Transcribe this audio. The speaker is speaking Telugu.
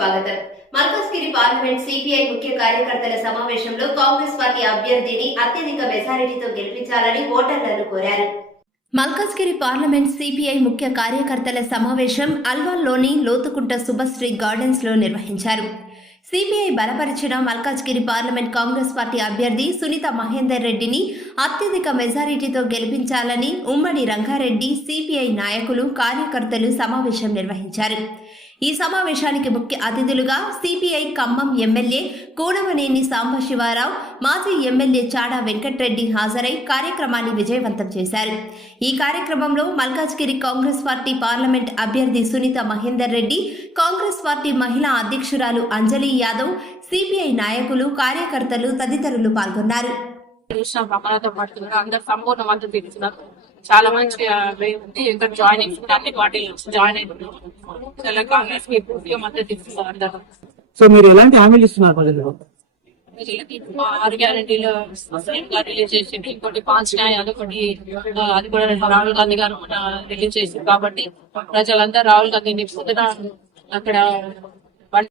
స్వాగతం. మల్కాజ్గిరి పార్లమెంట్ సిపిఐ ముఖ్య కార్యకర్తల సమావేశంలో కాంగ్రెస్ పార్టీ అభ్యర్థిని అత్యధిక మెజారిటీతో గెలిపించాలని ఓటర్లను కోరారు. మల్కాజ్గిరి పార్లమెంట్ సిపిఐ ముఖ్య కార్యకర్తల సమావేశం అల్వాల్లోని లోతుకుంట శుభశ్రీ గార్డెన్స్ లో నిర్వహించారు. సిపిఐ బలపరిచిన మల్కాజ్గిరి పార్లమెంట్ కాంగ్రెస్ పార్టీ అభ్యర్థి సునీత మహేందర్ రెడ్డిని అత్యధిక మెజారిటీతో గెలిపించాలని ఉమ్మడి రంగారెడ్డి సిపిఐ నాయకులు కార్యకర్తలు సమావేశం నిర్వహించారు. ఈ సమావేశానికి ముఖ్య అతిథులుగా సిపిఐ ఖమ్మం ఎమ్మెల్యే కూనమనేని సాంబశివరావు, మాజీ ఎమ్మెల్యే చాడా వెంకట్రెడ్డి హాజరై కార్యక్రమాన్ని విజయవంతం చేశారు. ఈ కార్యక్రమంలో మల్కాజ్గిరి కాంగ్రెస్ పార్టీ పార్లమెంట్ అభ్యర్థి సునీత మహేందర్ రెడ్డి, కాంగ్రెస్ పార్టీ మహిళా అధ్యక్షురాలు అంజలి యాదవ్, సిపిఐ నాయకులు, కార్యకర్తలు తదితరులు పాల్గొన్నారు. సంపూర్ణ మద్దతు ఇస్తున్నారు. చాలా మంచి ఇక్కడ జాయిన్ అయింది, అన్ని పార్టీలు జాయిన్ అయింది. చాలా కాంగ్రెస్ కి పూర్తిగా మద్దతు ఇస్తున్నారు అందరూ. సో మీరు ఎలాంటి హామీలు ఇస్తున్నారు ప్రజలకు? 6 గ్యారెంటీలు రిలీజ్ చేసింది, ఇంకోటి 5 న్యాయాలు, ఒకటి అది కూడా రాహుల్ గాంధీ గారు రిలీజ్ చేసింది. కాబట్టి ప్రజలందరూ రాహుల్ గాంధీని అక్కడ